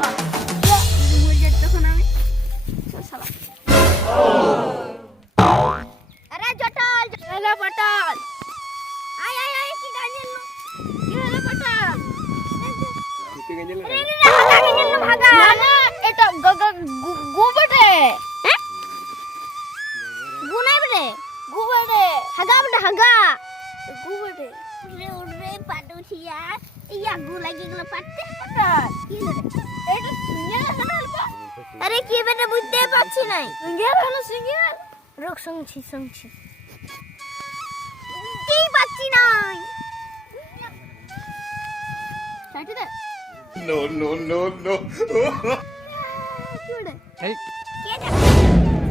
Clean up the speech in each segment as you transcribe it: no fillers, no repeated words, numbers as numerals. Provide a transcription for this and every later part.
মরে যাই তখন আমি শালা। আরে জটল হ্যালো পটল আয় আয় আয় কি গাঞ্জেল নো কি হলো পটল কি গেঞ্জেল আরে রে হাগা গাঞ্জেল নো ভাগা না না এটা গু বটে হ্যাঁ গু নাই বটে গু বটে হাগা বটে হাগা গু বটে উড়ে উড়ে পাটুছিয়া ইয়া গু লাগি গেল পাটতে পটল কি রে এটা সিঙ্গেল আছে না অল্প আরে কি বেটা বুঝতে পারছি নাই সিঙ্গেল হলো সিঙ্গেল রোক সংছি কি পাচ্ছি নাই সাইটে দে নো নো নো নো কি ওরে এই কে এটা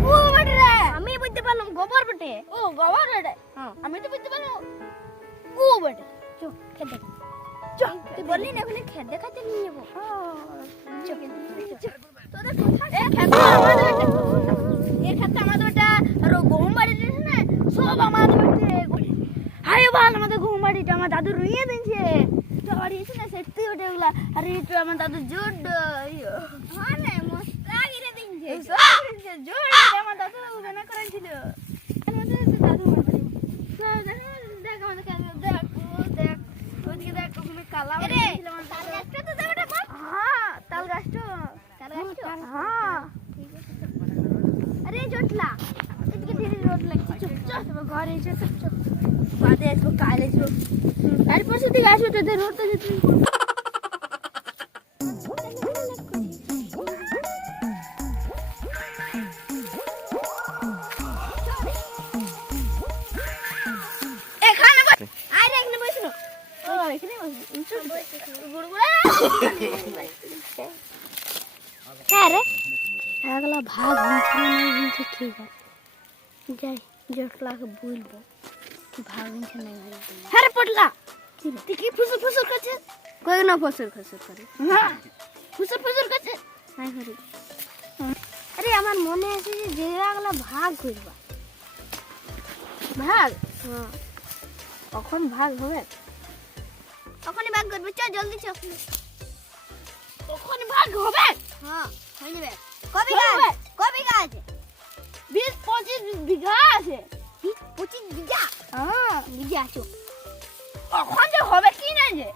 ও বটে রে আমি বুঝতে পারলাম গোবর বটে ও গোবর রে হ্যাঁ আমি তো বুঝতে পারলাম ও বটে চো খেতে চো তুই বললি না ওখানে খেতে খাতে নিয়ে যাবো চো তোদের কথা এ খেতে আমাদের এ খেতে আমাদের ওটা আর গহম বাড়ি দিছে না সব আমাদের বটে হাই বাল আমাদের গহম বাড়িটা আমার দাদু রুইয়ে দিয়েছে তো বাড়ি এসে না সেটতে ওটা ওগুলা আরে এটা আমার দাদু জোড হ্যাঁ রে মস্তা গিরে দিনছে জোড আমার দাদু ওখানে করেছিল দাদু দেখ আমাদের দেখ দেখ ওইদিকে দেখ ওখানে কালা ছিল আমার তাল গাছটা তো দেবটা কর হ্যাঁ তাল গাছটা হ্যাঁ ঠিক আছে আরে জটলা এদিকে ধীরে রোড লাগছে চুপ চুপ ঘরে এসে চুপ চুপ বাদে আসবো কাল আসবো কাল পরশু দিকে আসবো তোদের রোডটা যেতে এখানে বস আরে এখানে বস না ও এখানে বস গুড়গুড়া হ্যাঁ রে আগলা ভাগ নিচে কি যাই জটলাকে বলবো ভাগ নিচে নাই হ্যাঁ রে পটলা তুই কি ফুসুর ফুসুর করছিস কই না ফুসুর ফুসুর করে হ্যাঁ ফুসুর ফুসুর করছিস নাই করে আরে আমার মনে আছে যে আগলা ভাগ করবা ভাগ হ্যাঁ কখন ভাগ হবে কখনই ভাগ করবে চল জলদি চল কখনই ভাগ হবে হ্যাঁ হয়ে যাবে কবিঘা আছে 20-25 বিঘা আছে 20-25 বিঘা হ্যাঁ বিঘা আছে কখন যে হবে কি না যে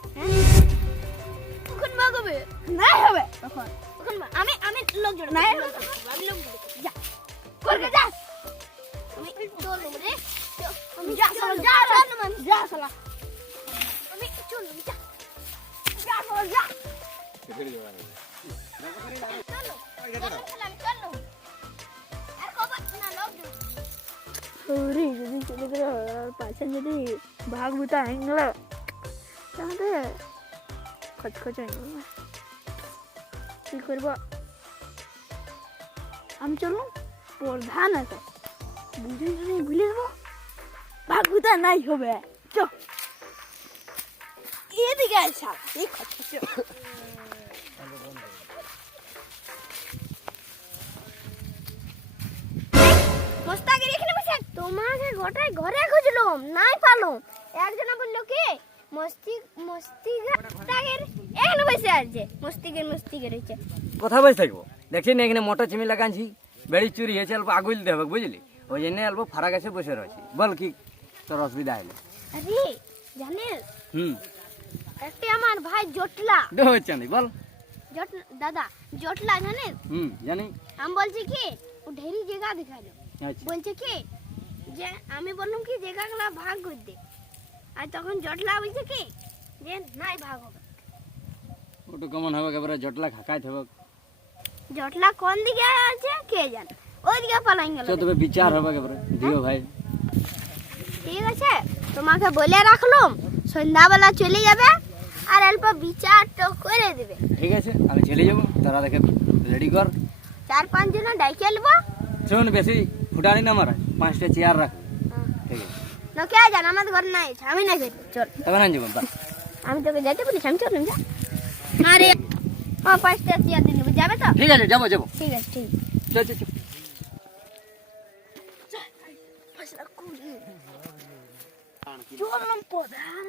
কখন ভাগ হবে নাই হবে কখন কখন আমি লোক জোড় নাই আমি লোক যা করবে যা আমি তোর লোক রে আমি যা চল যা যা চল আমি চল যা যা চল যা ফেরে যাওয়া চলো চলো আর কবার না লোক জোড় ওরে যদি চলে গেল আর পাশে যদি ভাগ বুতা হয়ে গেল তাহলে খচখচ হয়ে গেল কি করবো আমি চলুন প্রধান আছে বুঝে যদি ভুলে যাবো ভাগ বুতা নাই হবে চ এদিকে আসা এই খচখচ মস্তাগিরি এখানে বসে তোমাকে গোটাই ঘরে খুঁজলাম নাই পালাম একজন বললো কি মস্তিগের এখানে বসে আছে মস্তিগের হচ্ছে কথা বলতে থাকবো দেখছি না এখানে মোটর চিমি লাগানছি বেড়ি চুরি হয়েছে অল্প আগুল দিতে হবে বুঝলি ওই জন্য অল্প ফারা গাছে বসে রয়েছি বল কি তোর অসুবিধা হলো আরে জানিস একটা আমার ভাই জটলা হচ্ছে না বল দাদা জটলা জানিস জানি আমি বলছি কি ও ঢেরি জায়গা দেখালো আচ্ছা বলছে কি যে আমি বললাম কি জায়গাগুলো ভাগ করে দে আর তখন জটলা বলছে কি যে নাই ভাগ হবে ওটা কেমন হবে একেবারে জটলা খাকাইতে হবে জটলা কোন দিকে আছে কে জানে ওই দিকে পালাই গেল তবে বিচার হবে একেবারে দিও ভাই ঠিক আছে তোমাকে বলে রাখলাম সন্ধ্যাবেলা চলে যাবে আর অল্প বিচারটা করে দেবে ঠিক আছে আমি চলে যাবো তারা দেখে রেডি কর 4-5 জন ডাইকে নেবো শোন বেশি ফুটানি না মারা 5টা চেয়ার রাখ ঠিক আছে না কে জান আমাদের ঘর নাই আমি নাই যাই চল তখন আন যাবো আমি তোকে যেতে বলেছি আমি চললাম যা আরে 5টা চেয়ার দিয়ে নেবো যাবে তো ঠিক আছে যাবো যাবো ঠিক আছে ঠিক চল চল চল চললাম প্রধান